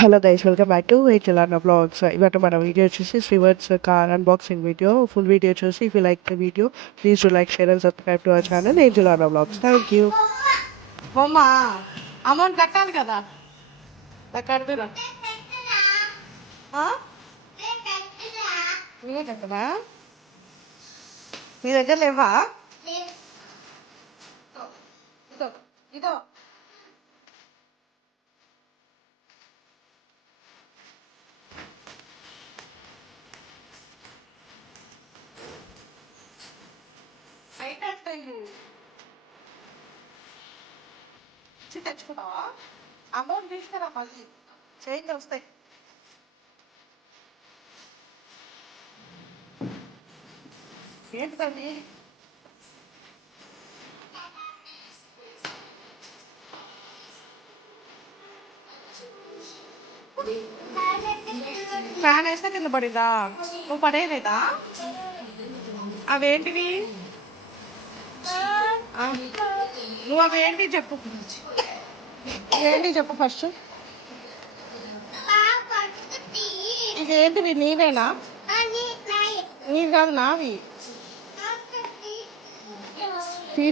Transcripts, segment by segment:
Hello guys, welcome back to HLR blogs. ఇవాళ మన video వచ్చేసి శ్రీవర్డ్స్ car unboxing video. Full video చూసి if you like the video please to like, share and subscribe to our channel HLR blogs. Thank you. బొమ్మ amount కట్టాలి కదా, కట్టురా. మీరే కట్టరా? మీ దగ్గర లేవా? ఇదో ఇదో తెచ్చుకున్నావా? అమౌంట్ తీసుకురా, మళ్ళీ చేంజ్ వస్తాయి. ఏంటిదండి? ఫ్యాన్ వేస్తే కింద పడిందా? నువ్వు పడేయలేదా? అవేంటివి? నువ్వు అవేంటి చెప్పు, ఏంటి చెప్పు ఫస్ట్. ఇవేంటివి? నీవేనా? నీవి కాదు, నావి.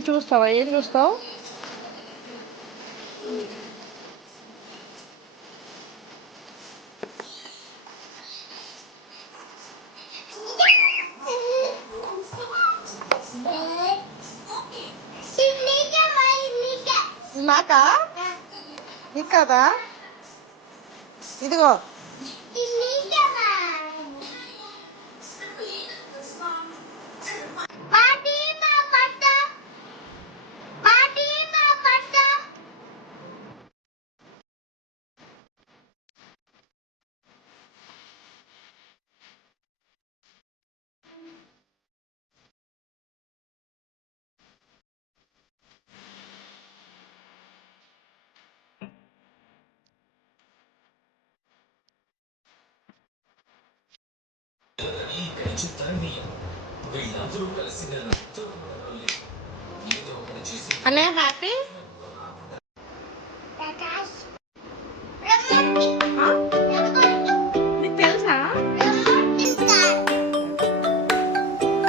చూస్తావా? ఏం చూస్తావు? నాకా? నీకు కదా? ఇదిగో. అన్నయ్య హ్యాపీ?